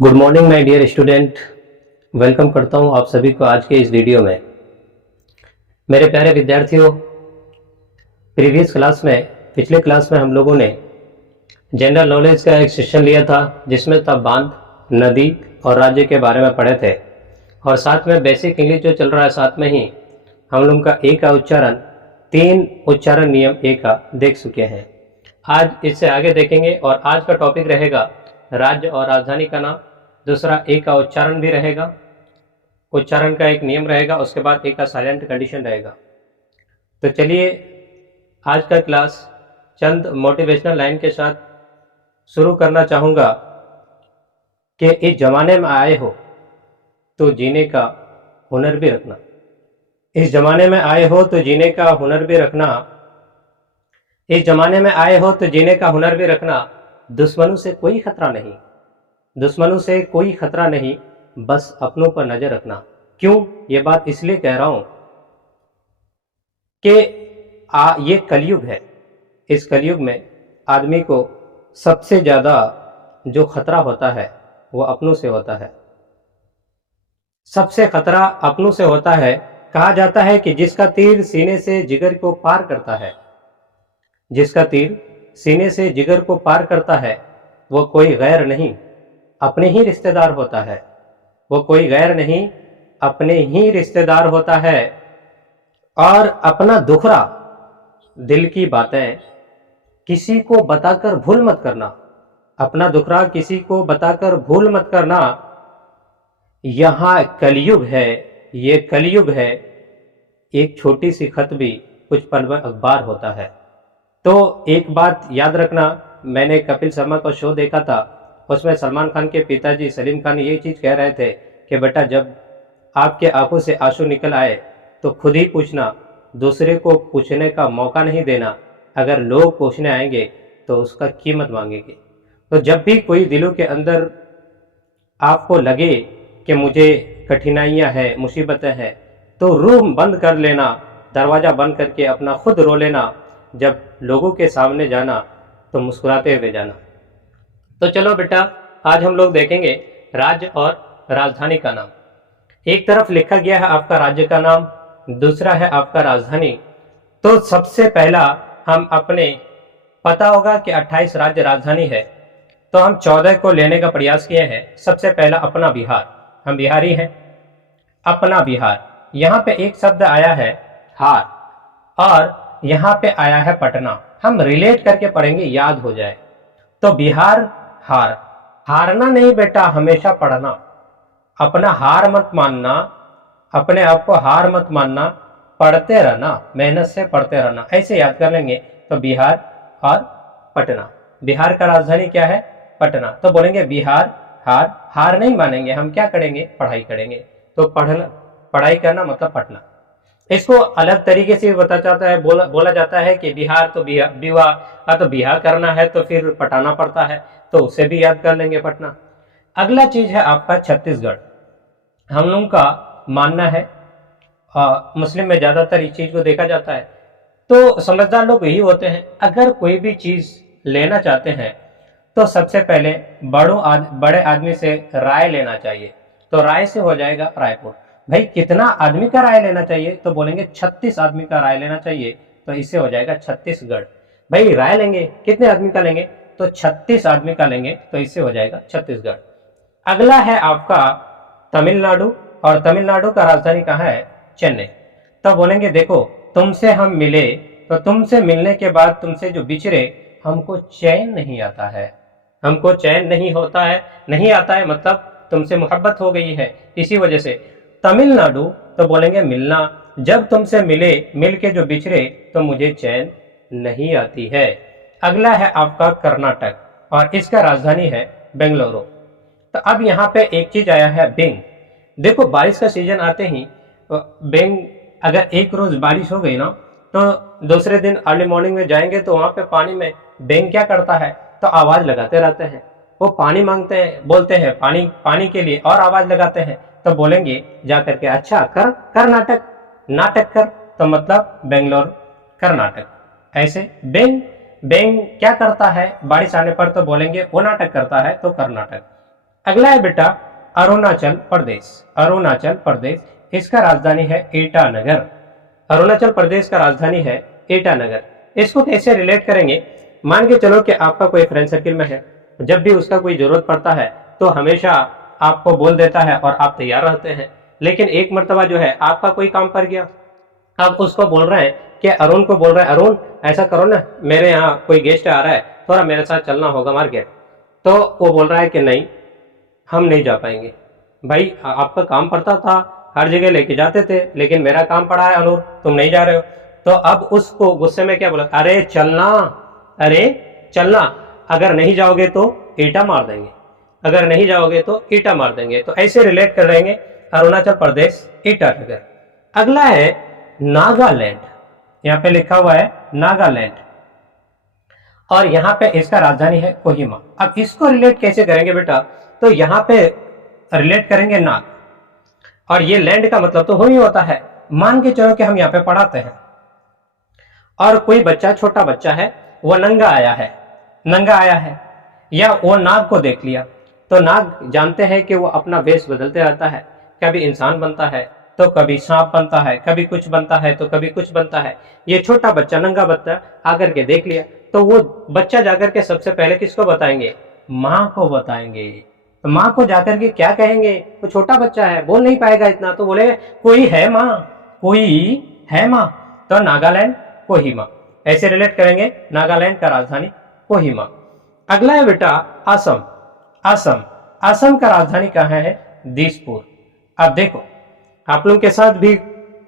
Good morning my dear student. Welcome करता हूं आप सभी को आज के इस वीडियो में। मेरे प्यारे विद्यार्थियों, पिछले क्लास में हम लोगों ने जनरल नॉलेज का एक सेशन लिया था जिसमें था बांध, नदी और राज्य के बारे में पढ़े थे और साथ में बेसिक इंग्लिश जो चल रहा है, साथ में ही हम लोग का ए का उच्चारण 3 उच्चारण नियम ए का देख चुके हैं। आज इससे आगे देखेंगे और आज का टॉपिक रहेगा राज्य और राजधानी का नाम। दूसरा ए का उच्चारण भी रहेगा, उच्चारण का एक नियम रहेगा, उसके बाद ए का साइलेंट कंडीशन रहेगा। तो चलिए आज का क्लास चंद मोटिवेशनल लाइन के साथ शुरू करना चाहूँगा कि इस जमाने में आए हो तो जीने का हुनर भी रखना। इस जमाने में आए हो तो जीने का हुनर भी रखना। इस जमाने में आए हो तो जीने का हुनर भी रखना। दुश्मनों से कोई खतरा नहीं, दुश्मनों से कोई खतरा नहीं, बस अपनों पर नजर रखना। क्यों ये बात इसलिए कह रहा हूं कि ये कलयुग है। इस कलयुग में आदमी को सबसे ज्यादा जो खतरा होता है वो अपनों से होता है। सबसे खतरा अपनों से होता है। कहा जाता है कि जिसका तीर सीने से जिगर को पार करता है, जिसका तीर सीने से जिगर को पार करता है, वो कोई गैर नहीं अपने ही रिश्तेदार होता है। वो कोई गैर नहीं अपने ही रिश्तेदार होता है। और अपना दुखड़ा दिल की बातें किसी को बताकर भूल मत करना। अपना दुखड़ा किसी को बताकर भूल मत करना। यहां कलयुग है, ये कलयुग है। एक छोटी सी खत भी कुछ पल में अखबार होता है। तो एक बात याद रखना, मैंने कपिल शर्मा का शो देखा था, उसमें सलमान खान के पिताजी सलीम खान ये चीज कह रहे थे कि बेटा जब आपके आंखों से आंसू निकल आए तो खुद ही पूछना, दूसरे को पूछने का मौका नहीं देना। अगर लोग पूछने आएंगे तो उसका कीमत मांगेंगे। तो जब भी कोई दिलों के अंदर आपको लगे कि मुझे कठिनाइयां हैं, मुसीबतें हैं, तो रूम बंद कर लेना, दरवाजा बंद करके अपना खुद रो लेना। जब लोगों के सामने जाना तो मुस्कुराते हुए जाना। तो चलो बेटा, आज हम लोग देखेंगे राज्य और राजधानी का नाम। एक तरफ लिखा गया है आपका राज्य का नाम, दूसरा है आपका राजधानी। तो सबसे पहला हम अपने, पता होगा कि 28 राज्य राजधानी है, तो हम 14 को लेने का प्रयास किए हैं। सबसे पहला अपना बिहार, हम बिहारी हैं। अपना बिहार, यहाँ पे एक शब्द आया है हार और यहाँ पे आया है पटना। हम रिलेट करके पढ़ेंगे, याद हो जाए। तो बिहार हार, हारना नहीं बेटा, हमेशा पढ़ना। अपना हार मत मानना, अपने आप को हार मत मानना, पढ़ते रहना, मेहनत से पढ़ते रहना। ऐसे याद कर लेंगे। तो बिहार और पटना। बिहार का राजधानी क्या है? पटना। तो बोलेंगे बिहार हार, हार नहीं मानेंगे, हम क्या करेंगे? पढ़ाई करेंगे। तो पढ़ाई करना मतलब पढ़ना। इसको अलग तरीके से बोला जाता है कि बिहार तो विवाह, तो बिहार करना है तो फिर पटाना पड़ता है, तो उसे भी याद कर लेंगे पटना। अगला चीज है आपका छत्तीसगढ़। हम लोग का मानना है, मुस्लिम में ज्यादातर इस चीज को देखा जाता है। तो समझदार लोग यही होते हैं, अगर कोई भी चीज लेना चाहते हैं तो सबसे पहले बड़े आदमी से राय लेना चाहिए। तो राय से हो जाएगा रायपुर। भाई कितना आदमी का राय लेना चाहिए? तो बोलेंगे 36 आदमी का राय लेना चाहिए, तो इससे हो जाएगा छत्तीसगढ़। भाई राय लेंगे, कितने आदमी का लेंगे? तो 36 आदमी का लेंगे, तो इससे हो जाएगा छत्तीसगढ़। अगला है आपका तमिलनाडु, और तमिलनाडु का राजधानी कहाँ है? चेन्नई। तो बोलेंगे देखो, तुमसे हम मिले तो तुमसे मिलने के बाद तुमसे जो बिछड़े, हमको चैन नहीं आता है, हमको चैन नहीं होता है, नहीं आता है, मतलब तुमसे मोहब्बत हो गई है, इसी वजह से। तमिलनाडु, तो बोलेंगे मिलना, जब तुमसे मिले, मिल के जो बिछड़े, तो मुझे चैन नहीं आती है। अगला है आपका कर्नाटक, और इसका राजधानी है बेंगलुरु। तो अब यहाँ पे एक चीज आया है बेंग। देखो बारिश का सीजन आते ही बेंग, अगर एक रोज बारिश हो गई ना, तो दूसरे दिन अर्ली मॉर्निंग में जाएंगे तो वहां पे पानी में बेंग क्या करता है? तो आवाज लगाते रहते हैं। वो पानी मांगते हैं, बोलते हैं पानी पानी के लिए, और आवाज लगाते हैं। तो बोलेंगे जा करके, अच्छा कर्नाटक, नाटक कर, तो मतलब बेंगलोर कर्नाटक। ऐसे बेंग क्या करता है बारिश आने पर? तो बोलेंगे वो नाटक करता है, तो कर्नाटक। अगला है बेटा अरुणाचल प्रदेश। अरुणाचल प्रदेश, इसका राजधानी है ईटानगर। अरुणाचल प्रदेश का राजधानी है ईटानगर। इसको कैसे रिलेट करेंगे? मान के चलो कि आपका कोई फ्रेंड सर्किल में है, जब भी उसका कोई जरूरत पड़ता है तो हमेशा आपको बोल देता है और आप तैयार रहते हैं। लेकिन एक मर्तबा जो है आपका कोई काम पड़ गया, आप उसको बोल रहे हैं कि अरुण को बोल रहे हैं, अरुण ऐसा करो ना, मेरे यहाँ कोई गेस्ट आ रहा है, थोड़ा मेरे साथ चलना होगा मार्केट। तो वो बोल रहा है कि नहीं, हम नहीं जा पाएंगे। भाई आपका काम पड़ता था, हर जगह लेके जाते थे, लेकिन मेरा काम पड़ा है अरुण, तुम नहीं जा रहे हो। तो अब उसको गुस्से में क्या बोला, अरे चलना, अरे चलना, अगर नहीं जाओगे तो ईटा मार देंगे, अगर नहीं जाओगे तो ईटा मार देंगे। तो ऐसे रिलेट कर रहेंगे अरुणाचल प्रदेश ईटानगर। अगला है नागालैंड। यहाँ पे लिखा हुआ है नागालैंड, और यहाँ पे इसका राजधानी है कोहिमा। अब इसको रिलेट कैसे करेंगे बेटा? तो यहाँ पे रिलेट करेंगे नाग, और ये लैंड का मतलब तो हो ही होता है। मान के चलो कि हम यहाँ पे पढ़ाते हैं और कोई बच्चा, छोटा बच्चा है, वो नंगा आया है, नंगा आया है, या वो नाग को देख लिया। तो नाग जानते हैं कि वो अपना वेश बदलते रहता है, कभी इंसान बनता है तो कभी सांप बनता है, कभी कुछ बनता है तो कभी कुछ बनता है। ये छोटा बच्चा, नंगा बच्चा आकर के देख लिया, तो वो बच्चा जाकर के सबसे पहले किसको बताएंगे? माँ को बताएंगे। तो माँ को जाकर के क्या कहेंगे? वो छोटा बच्चा है, बोल नहीं पाएगा इतना, तो बोले कोई है माँ, कोई है माँ। तो नागालैंड कोहिमा, ऐसे रिलेट करेंगे। नागालैंड का राजधानी कोहिमा। अगला है बेटा असम। असम, असम का राजधानी कहाँ है? दिसपुर। अब देखो, आप लोगों के साथ भी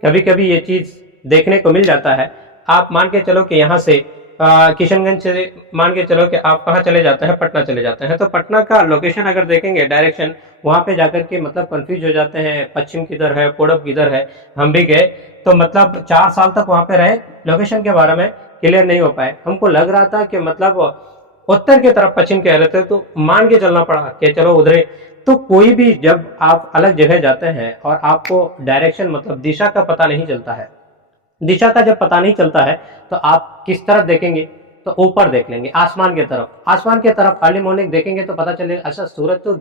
कभी कभी ये चीज देखने को मिल जाता है। आप मान के चलो कि यहाँ से किशनगंज से मान के चलो कि आप कहाँ चले जाते हैं? पटना चले जाते हैं। तो पटना का लोकेशन अगर देखेंगे, डायरेक्शन, वहां पे जाकर के मतलब कंफ्यूज हो जाते हैं, पश्चिम किधर है, पूरब किधर है। हम भी गए तो मतलब 4 साल तक वहां पे रहे, लोकेशन के बारे में क्लियर नहीं हो पाए। हमको लग रहा था कि मतलब उत्तर की तरफ पश्चिम कह रहे थे, तो मान के चलना पड़ा कि चलो उधर। तो कोई भी जब आप अलग जगह जाते हैं और आपको डायरेक्शन मतलब दिशा का पता नहीं चलता है, दिशा का जब पता नहीं चलता है तो आप किस तरफ देखेंगे? तो ऊपर देख लेंगे, आसमान की तरफ। आसमान की तरफ अर्ली मॉर्निंग देखेंगे तो पता चलेगा अच्छा सूरज तो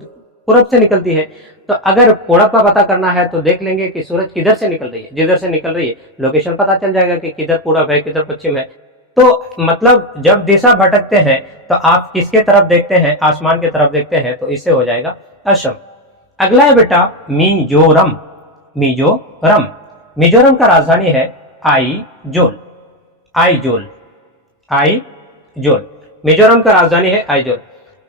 पूरब से निकलती है। तो अगर पूरब का पता करना है तो देख लेंगे कि सूरज किधर से निकल रही है, जिधर से निकल रही है लोकेशन पता चल जाएगा कि किधर पूरब है, किधर पश्चिम है। तो मतलब जब दिशा भटकते हैं तो आप किसके तरफ देखते हैं? आसमान की तरफ देखते हैं, तो इससे हो जाएगा असम। अगला है बेटा मिजोरम। मिजोरम, मिजोरम का राजधानी है आइजोल। आइजोल, आइजोल, मिजोरम का राजधानी है आइजोल।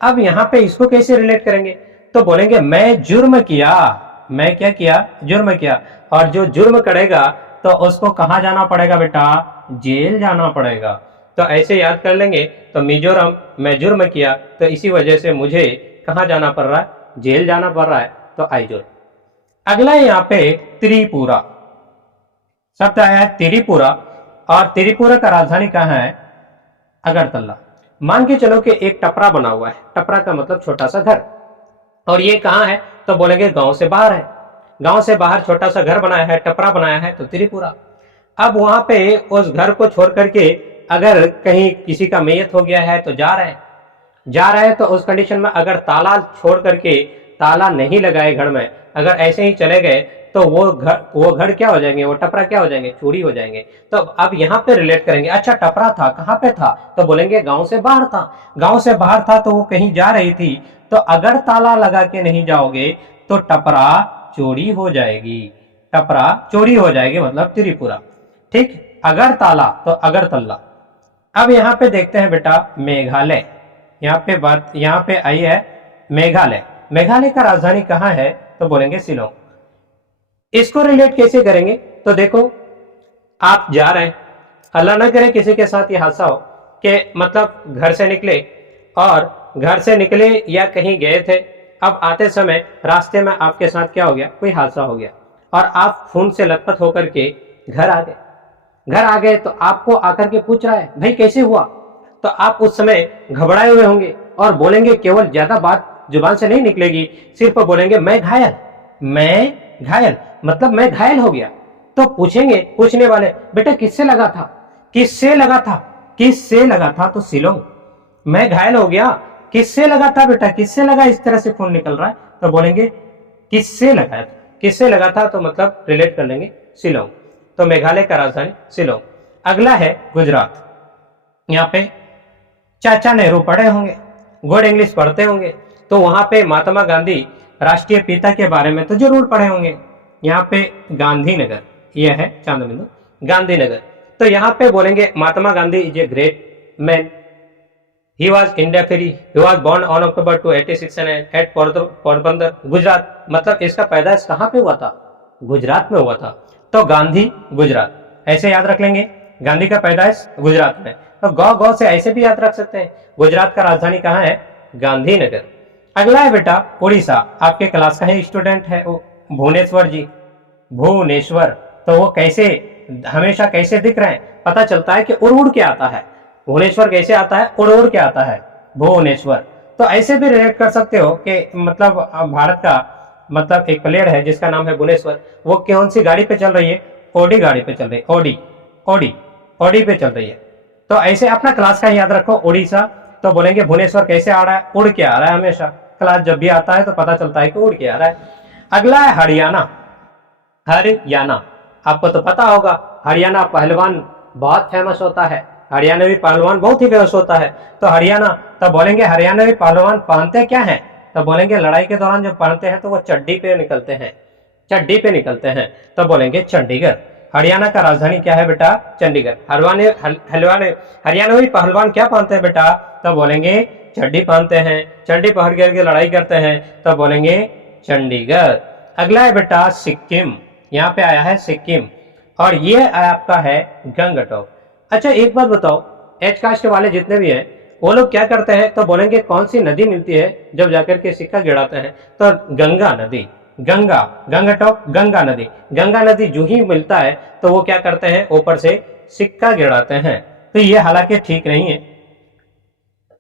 अब यहाँ पे इसको कैसे रिलेट करेंगे? तो बोलेंगे मैं जुर्म किया, मैं क्या किया? जुर्म किया। और जो जुर्म करेगा तो उसको कहाँ जाना पड़ेगा बेटा? जेल जाना पड़ेगा। तो ऐसे याद कर लेंगे। तो मिजोरम, मैं जुर्म किया, तो इसी वजह से मुझे कहाँ जाना पड़ रहा है? जेल जाना पड़ रहा है, तो आइजोल। अगला है यहाँ पे त्रिपुरा। शब्द आया है त्रिपुरा, और त्रिपुरा का राजधानी कहाँ है? अगरतला। मान के चलो कि एक टपरा बना हुआ है, टपरा का मतलब छोटा सा घर, और ये कहाँ है? तो बोलेंगे गांव से बाहर है। गांव से बाहर छोटा सा घर बनाया है, टपरा बनाया है, तो त्रिपुरा। अब वहां पे उस घर को छोड़ करके अगर कहीं किसी का मैयत हो गया है तो जा रहे हैं, तो उस कंडीशन में अगर ताला छोड़ करके, ताला नहीं लगाए घर में, अगर ऐसे ही चले गए तो वो घर क्या हो जाएंगे? वो टपरा क्या हो जाएंगे? चोरी हो जाएंगे। तो अब यहाँ पे रिलेट करेंगे, अच्छा टपरा था, कहाँ पे था? तो बोलेंगे गांव से बाहर था। गांव से बाहर था तो वो कहीं जा रही थी, तो अगर ताला लगा के नहीं जाओगे तो टपरा चोरी हो जाएगी। टपरा चोरी हो जाएगी, मतलब त्रिपुरा। ठीक, अगर ताला तो अगरतला। अब यहाँ पे देखते हैं बेटा मेघालय। यहाँ पे आई है मेघालय। मेघालय का राजधानी कहाँ है? तो बोलेंगे शिलोंग। इसको रिलेट कैसे करेंगे? तो देखो, आप जा रहे हैं, अल्लाह ना करे किसी के साथ ये हादसा हो कि मतलब घर से निकले या कहीं गए थे, अब आते समय रास्ते में आपके साथ क्या हो गया? कोई हादसा हो गया, और आप खून से लथपथ होकर के घर आ गए। तो आपको आकर के पूछ रहा है भाई कैसे हुआ? तो आप उस समय घबराए हुए होंगे और बोलेंगे, केवल ज्यादा बात जुबान से नहीं निकलेगी, सिर्फ बोलेंगे मैं घायल, मतलब मैं घायल हो गया। तो पूछेंगे पूछने वाले, बेटा किससे लगा था? तो शिलोंग। मैं घायल हो गया किससे लगा था बेटा, किससे लगा इस तरह से खून निकल रहा है, तो बोलेंगे किससे लगाया था। किससे लगा था तो मतलब रिलेट कर लेंगे शिलोंग। तो मेघालय का राजधानी शिलोंग। अगला है गुजरात। यहाँ पे चाचा नेहरू पढ़े होंगे, गुड इंग्लिश पढ़ते होंगे, तो वहां पे महात्मा गांधी राष्ट्रीय पिता के बारे में तो जरूर पढ़े होंगे। यहाँ पे गांधीनगर, यह है चांद बिंदु गांधीनगर। तो यहाँ पे बोलेंगे Mahatma Gandhi is a great man, he was India free, he was born on October 286 at Porbandar Gujarat. मतलब इसका पैदाइश कहाँ पे हुआ था, गुजरात में हुआ था। तो गांधी गुजरात ऐसे याद रख लेंगे, गांधी का पैदाइश गुजरात में। तो गौ से ऐसे भी याद रख सकते हैं। गुजरात का राजधानी कहाँ है, गांधीनगर। अगला है बेटा उड़ीसा। आपके क्लास का ही स्टूडेंट है वो भुवनेश्वर जी, भुवनेश्वर। तो वो कैसे हमेशा कैसे दिख रहे हैं, पता चलता है कि उड़ के आता है। भुवनेश्वर कैसे आता है, उड़ के आता है भुवनेश्वर। तो ऐसे भी रिलेट कर सकते हो कि मतलब भारत का मतलब एक प्लेयर है जिसका नाम है भुवनेश्वर, वो कौन सी गाड़ी पे चल रही है, ओडी गाड़ी पे चल रही है, ओडी पे चल रही है। तो ऐसे अपना क्लास का याद रखो उड़ीसा। तो बोलेंगे भुवनेश्वर कैसे आ रहा है, उड़ के आ रहा है। हमेशा क्लास जब भी आता है तो पता चलता है कि उड़ के आ रहा है। अगला है हरियाणा। हरियाणा आपको तो पता होगा, हरियाणा पहलवान बहुत फेमस होता है, हरियाणवी पहलवान बहुत ही फेमस होता है। तो हरियाणा, तो बोलेंगे हरियाणवी पहलवान पहनते क्या है, तो बोलेंगे लड़ाई के दौरान जब पहनते हैं तो वो चड्डी पे निकलते हैं, चड्डी पे निकलते हैं। तो बोलेंगे चंडीगढ़। हरियाणा का राजधानी क्या है बेटा, चंडीगढ़। हरियाणवी पहलवान क्या पहनते हैं बेटा, तो बोलेंगे चड्डी पहनते हैं, चड्डी पहन करके लड़ाई करते हैं, तो बोलेंगे चंडीगढ़। अगला है बेटा सिक्किम। यहाँ पे आया है सिक्किम, और ये आपका है गंगटोक। अच्छा एक बात बताओ, एच कास्ट वाले जितने भी हैं वो लोग क्या करते हैं, तो बोलेंगे कौन सी नदी मिलती है जब जाकर के सिक्का गिराते हैं, तो गंगा नदी। गंगा, गंगटोक गंगा नदी। गंगा नदी जो ही मिलता है तो वो क्या करते हैं, ऊपर से सिक्का गिराते हैं। तो ये हालांकि ठीक नहीं है,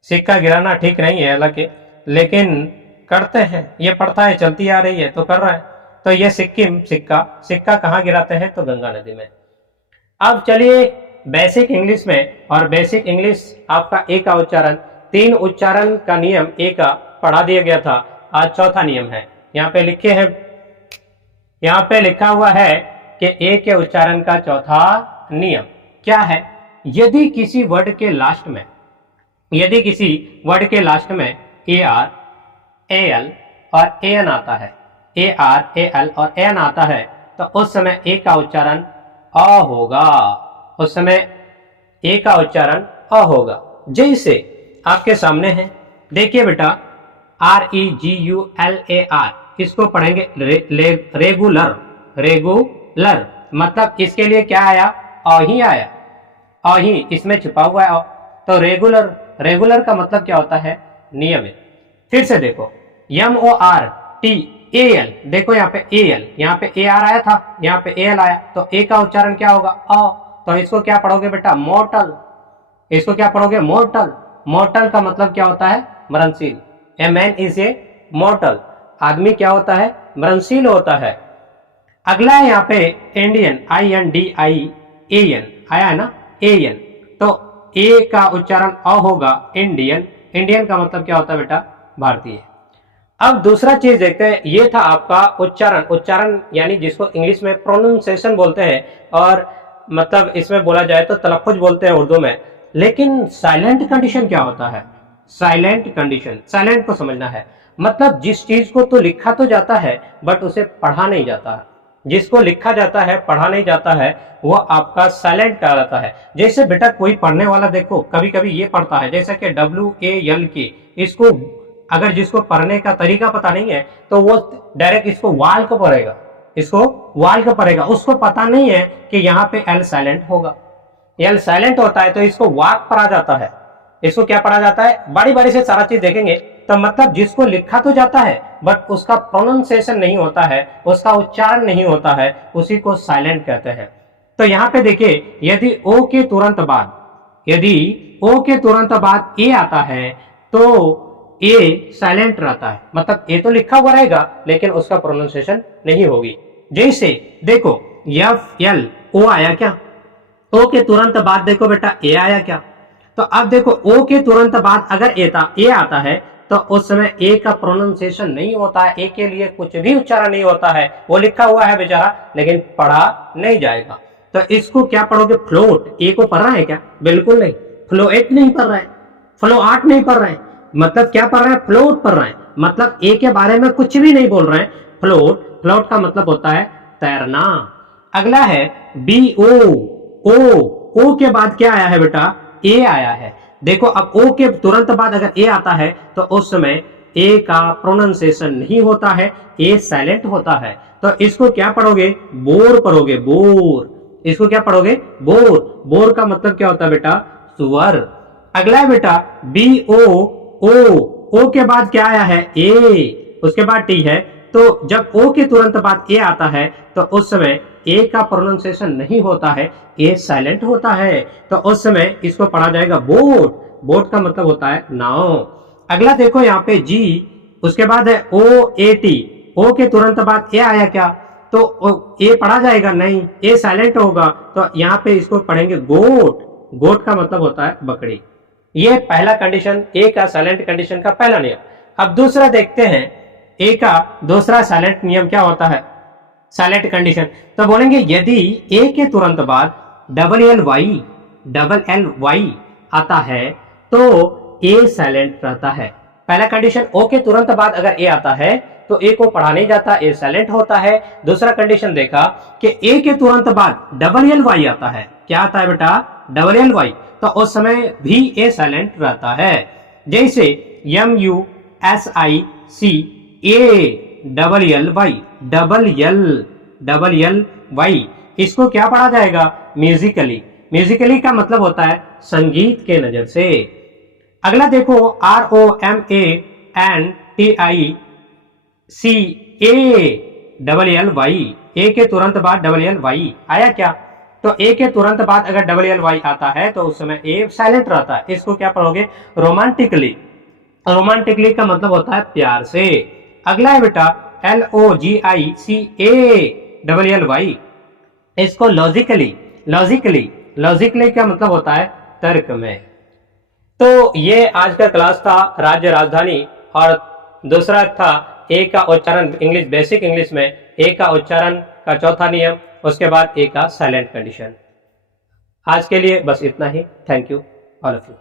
सिक्का गिराना ठीक नहीं है हालांकि, लेकिन करते हैं, ये प्रथा है चलती आ रही है तो कर रहा है। तो ये सिक्किम सिक्का कहाँ गिराते हैं, तो गंगा नदी में। अब चलिए बेसिक इंग्लिश में, और बेसिक इंग्लिश आपका ए का उच्चारण, 3 उच्चारण का नियम ए का पढ़ा दिया गया था, आज चौथा नियम है। यहाँ पे लिखे हैं, यहाँ पे लिखा हुआ है कि ए के उच्चारण का चौथा नियम क्या है, यदि किसी वर्ड के लास्ट में, यदि किसी वर्ड के लास्ट में ए आर ए एल और ए एन आता है, ए आर ए एल और ए एन आता है, तो उस समय ए का उच्चारण अ होगा, उस समय ए का उच्चारण अ होगा। जैसे आपके सामने है, देखिए बेटा REGULAR, इसको पढ़ेंगे रेगुलर, रेगुलर मतलब इसके लिए क्या आया, अ ही आया, अ ही इसमें छुपा हुआ है। तो रेगुलर, रेगुलर का मतलब क्या होता है, नियमित। फिर से देखो MORTAL, देखो यहाँ पे AL, यहाँ पे AR आया था, यहाँ पे AL आया, तो ए का उच्चारण क्या होगा, अ। तो इसको क्या पढ़ोगे बेटा, मोर्टल। इसको क्या पढ़ोगे, मोर्टल। मोर्टल का मतलब क्या होता है, मरणशील। A man is a mortal, आदमी क्या होता है, मरणशील होता है। अगला है यहाँ पे इंडियन, INDIAN आया है ना, AN, तो ए का उच्चारण अ होगा, इंडियन। इंडियन का मतलब क्या होता है बेटा, भारतीय। अब दूसरा चीज देखते हैं, ये था आपका उच्चारण। उच्चारण यानी जिसको इंग्लिश में प्रोनाउंसिएशन बोलते हैं, और मतलब इसमें बोला जाए तो तलफ्फुज बोलते हैं उर्दू में। लेकिन साइलेंट कंडीशन क्या होता है, साइलेंट कंडीशन, साइलेंट को समझना है। मतलब जिस चीज को तो लिखा तो जाता है बट उसे पढ़ा नहीं जाता है, जिसको लिखा जाता है पढ़ा नहीं जाता है, वो आपका साइलेंट कहलाता है। जैसे बेटा कोई पढ़ने वाला देखो कभी कभी ये पढ़ता है, जैसा कि WALK, इसको अगर जिसको पढ़ने का तरीका पता नहीं है तो वो डायरेक्ट इसको वाल को पढ़ेगा, इसको वाल को पढ़ेगा, उसको पता नहीं है कि यहाँ पे L साइलेंट होगा, L साइलेंट होता है, तो इसको वाक पढ़ा जाता है। इसको क्या पढ़ा जाता है, बारी बारी से सारा चीज देखेंगे। तो मतलब जिसको लिखा तो जाता है बट उसका प्रोनाउंसिएशन नहीं होता है, उसका उच्चारण नहीं होता है, उसी को साइलेंट कहते हैं। तो यहाँ पे देखिए, यदि ओ के तुरंत बाद, यदि ओ के तुरंत बाद ए आता है तो ए साइलेंट रहता है, मतलब ए तो लिखा हुआ रहेगा लेकिन उसका प्रोनाउंसिएशन नहीं होगी। जैसे देखो FLO आया क्या, ओ के तुरंत बाद देखो बेटा ए आया क्या, तो अब देखो ओ के तुरंत बाद अगर ए आता है तो उस समय ए का प्रोनाउंसिएशन नहीं होता है, ए के लिए कुछ भी उच्चारण नहीं होता है, वो लिखा हुआ है बेचारा लेकिन पढ़ा नहीं जाएगा। तो इसको क्या पढ़ोगे? फ्लोट। ए को पढ़ रहा है क्या? बिल्कुल नहीं। फ्लोएट नहीं पढ़ रहा है, फ्लो आर्ट नहीं पढ़ रहे हैं, मतलब क्या पढ़ रहे हैं? फ्लोट पढ़ रहे हैं, मतलब ए के बारे में कुछ भी नहीं बोल रहे हैं। फ्लोट, फ्लोट का मतलब होता है तैरना। अगला है बी ओ। ओ के बाद क्या आया है बेटा? ए आया है। देखो अब ओ के तुरंत बाद अगर ए आता है तो उस समय ए का प्रोनाउंसिएशन नहीं होता है, ए साइलेंट होता है। तो इसको क्या पढ़ोगे? बोर पढ़ोगे, बोर। इसको क्या पढ़ोगे? बोर। बोर का मतलब क्या होता है बेटा? सुअर। अगला है बेटा बी ओ के बाद क्या आया है? ए, उसके बाद टी है। तो जब ओ के तुरंत बाद ए आता है तो उस समय ए का प्रोनाउंसिएशन नहीं होता है, ए साइलेंट होता है। तो उस समय इसको पढ़ा जाएगा बोट। बोट का मतलब होता है नाव। अगला देखो यहाँ पे जी, उसके बाद है ओ ए टी। ओ के तुरंत बाद ए आया क्या? तो ए पढ़ा जाएगा नहीं, ए साइलेंट होगा। तो यहाँ पे इसको पढ़ेंगे गोट। गोट का मतलब होता है बकरी। ये पहला कंडीशन, ए का साइलेंट कंडीशन का पहला नियम। अब दूसरा देखते हैं, ए का दूसरा साइलेंट नियम क्या होता है? Silent condition. तो बोलेंगे यदि ए के तुरंत बाद डबल एल वाई आता है तो ए साइलेंट रहता है। पहला कंडीशन, ओ के तुरंत बाद अगर ए आता है तो ए को पढ़ा नहीं जाता, ए साइलेंट होता है। दूसरा कंडीशन देखा कि ए के तुरंत बाद डबल एल वाई आता है। क्या आता है बेटा? Double L Y. तो उस समय भी ए साइलेंट रहता है। जैसे MUSIC A double L Y, इसको क्या पढ़ा जाएगा? म्यूजिकली। म्यूजिकली का मतलब होता है संगीत के नजर से। अगला देखो ROMANTIC ए के तुरंत बाद डबल एल वाई आया क्या? तो ए के तुरंत बाद अगर डबल एल वाई आता है तो उस समय ए साइलेंट रहता है। इसको क्या पढ़ोगे? रोमांटिकली। रोमांटिकली का मतलब होता है प्यार से। अगला है बेटा LOGICA इसको लॉजिकली। लॉजिकली का मतलब होता है तर्क में। तो ये आज का क्लास था राज्य राजधानी, और दूसरा था ए का उच्चारण इंग्लिश, बेसिक इंग्लिश में ए का उच्चारण का चौथा नियम, उसके बाद ए का साइलेंट कंडीशन। आज के लिए बस इतना ही। Thank you all of you.